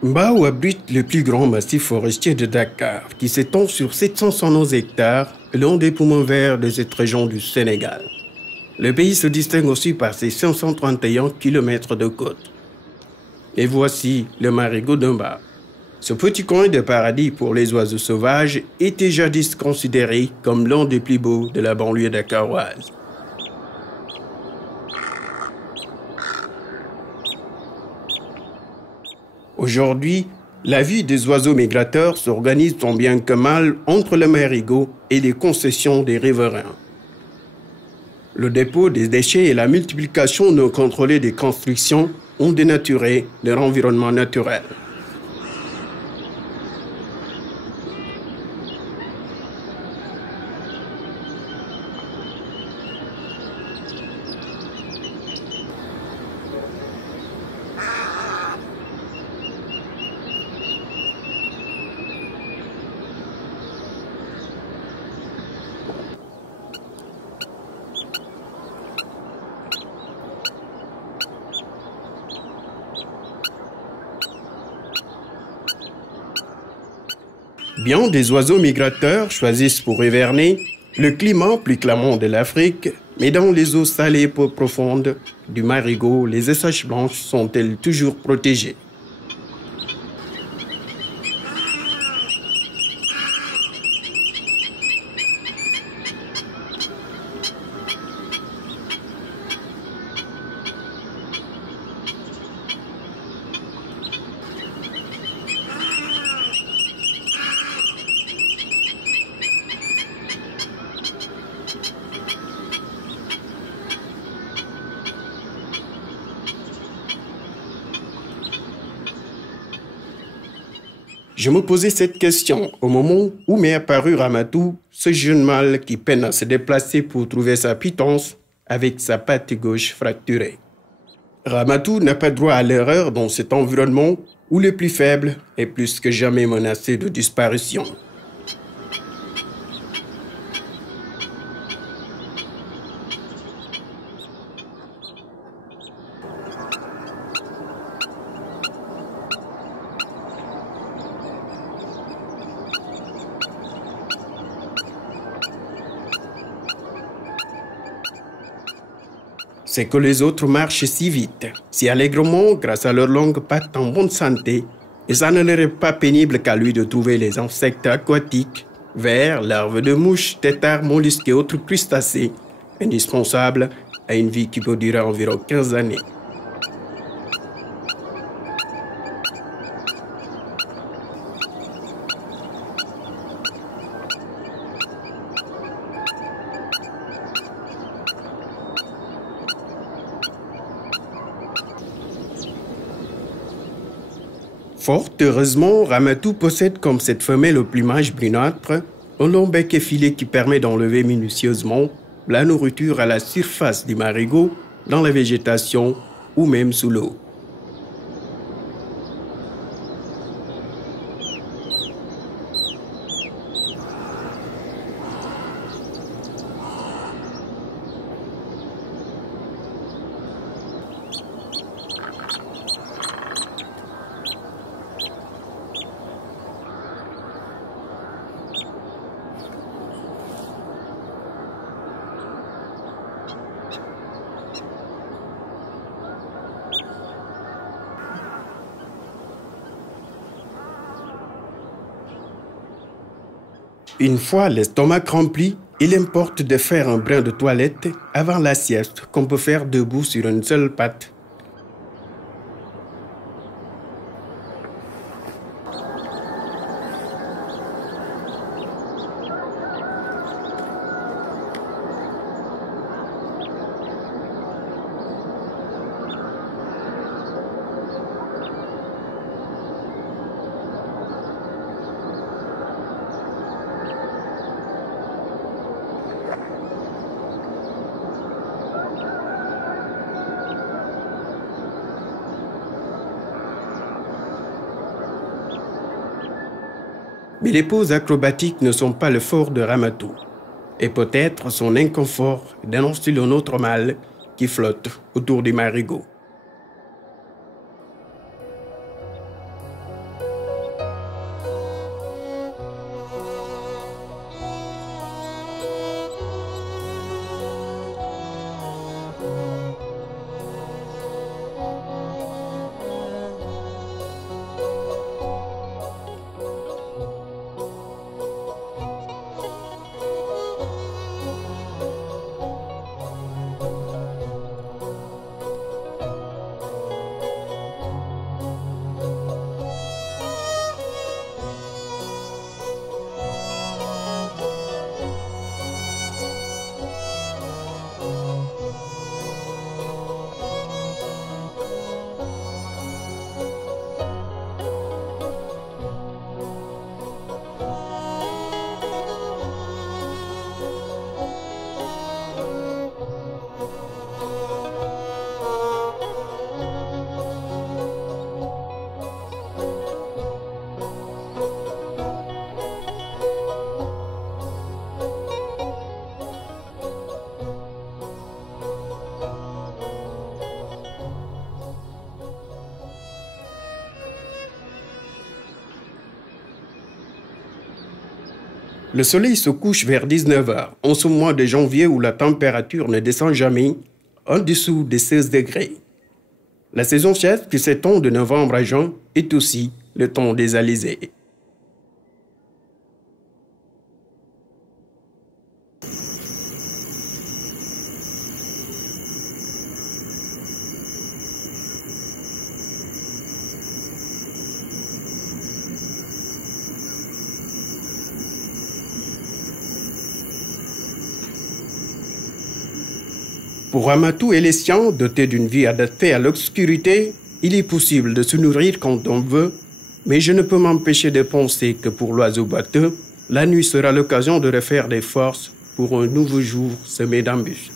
Mbao abrite le plus grand massif forestier de Dakar, qui s'étend sur 711 hectares, l'un des poumons verts de cette région du Sénégal. Le pays se distingue aussi par ses 531 km de côte. Et voici le marigot de Mbao. Ce petit coin de paradis pour les oiseaux sauvages était jadis considéré comme l'un des plus beaux de la banlieue dakaroise. Aujourd'hui, la vie des oiseaux migrateurs s'organise tant bien que mal entre le marigot et les concessions des riverains. Le dépôt des déchets et la multiplication non contrôlée des constructions ont dénaturé leur environnement naturel. Bien des oiseaux migrateurs choisissent pour hiverner le climat plus clément de l'Afrique, mais dans les eaux salées peu profondes du marigot, les SH blanches sont-elles toujours protégées? Je me posais cette question au moment où m'est apparu Ramatou, ce jeune mâle qui peine à se déplacer pour trouver sa pitance avec sa patte gauche fracturée. Ramatou n'a pas droit à l'erreur dans cet environnement où le plus faible est plus que jamais menacé de disparition. C'est que les autres marchent si vite, si allègrement grâce à leurs longues pattes en bonne santé, et ça ne leur est pas pénible qu'à lui de trouver les insectes aquatiques, vers, larves de mouches, têtards, mollusques et autres crustacés, indispensables à une vie qui peut durer environ 15 années. Fort heureusement, Ramatou possède comme cette femelle au plumage brunâtre un long bec effilé qui permet d'enlever minutieusement la nourriture à la surface du marigot, dans la végétation ou même sous l'eau. Une fois l'estomac rempli, il importe de faire un brin de toilette avant la sieste qu'on peut faire debout sur une seule patte. Mais les poses acrobatiques ne sont pas le fort de Ramatou. Et peut-être son inconfort dénonce-t-il un autre mal qui flotte autour du marigot. Le soleil se couche vers 19 h, en ce mois de janvier où la température ne descend jamais en dessous des 16 degrés. La saison chaude, qui s'étend de novembre à juin, est aussi le temps des alizés. Pour Ramatou et les siens, dotés d'une vie adaptée à l'obscurité, il est possible de se nourrir quand on veut, mais je ne peux m'empêcher de penser que pour l'oiseau boiteux, la nuit sera l'occasion de refaire des forces pour un nouveau jour semé d'embûches.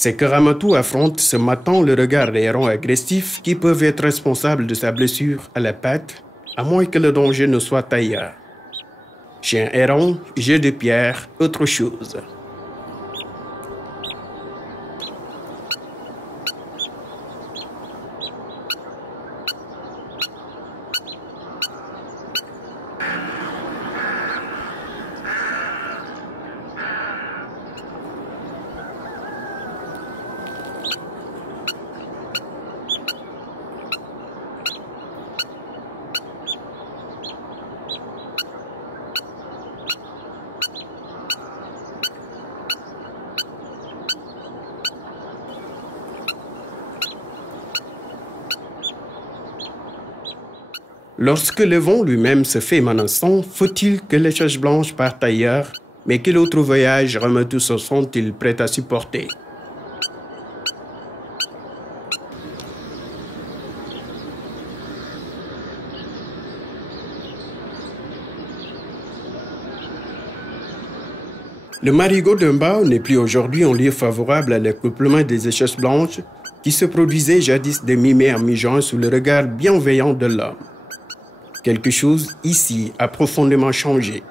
C'est que Ramatou affronte ce matin le regard des hérons agressifs qui peuvent être responsables de sa blessure à la patte, à moins que le danger ne soit ailleurs. Chien héron, jet de pierre, autre chose. Lorsque le vent lui-même se fait menaçant, faut-il que les chaises blanches partent ailleurs, mais quel autre voyage Ramatou se sont-ils prêts à supporter? Le marigot d'un Mbao n'est plus aujourd'hui un lieu favorable à l'accouplement des échasses blanches qui se produisaient jadis de mi-mai à mi-juin sous le regard bienveillant de l'homme. Quelque chose ici a profondément changé.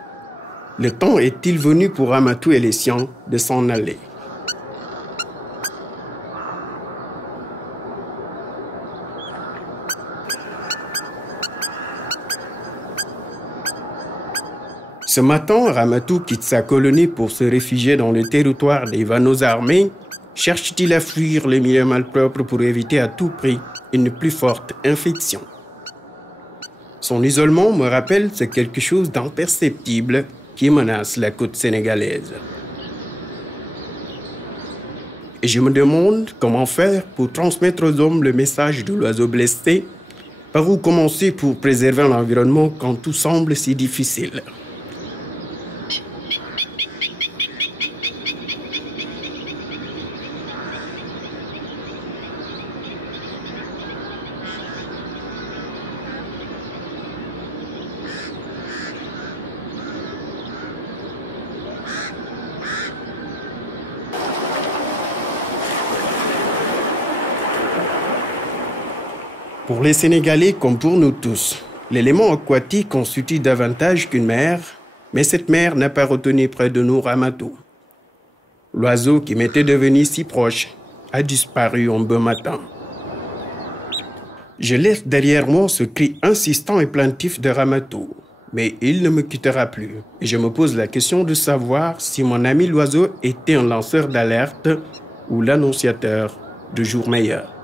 Le temps est-il venu pour Ramatou et les siens de s'en aller? Ce matin, Ramatou quitte sa colonie pour se réfugier dans le territoire des Vanos armés. Cherche-t-il à fuir les milieux malpropres pour éviter à tout prix une plus forte infection? Son isolement me rappelle c'est quelque chose d'imperceptible qui menace la côte sénégalaise. Et je me demande comment faire pour transmettre aux hommes le message de l'oiseau blessé, par où commencer pour préserver l'environnement quand tout semble si difficile. Pour les Sénégalais comme pour nous tous, l'élément aquatique constitue davantage qu'une mer, mais cette mer n'a pas retenu près de nous Ramatou. L'oiseau qui m'était devenu si proche a disparu un beau matin. Je laisse derrière moi ce cri insistant et plaintif de Ramatou, mais il ne me quittera plus. Et je me pose la question de savoir si mon ami l'oiseau était un lanceur d'alerte ou l'annonciateur de jours meilleurs.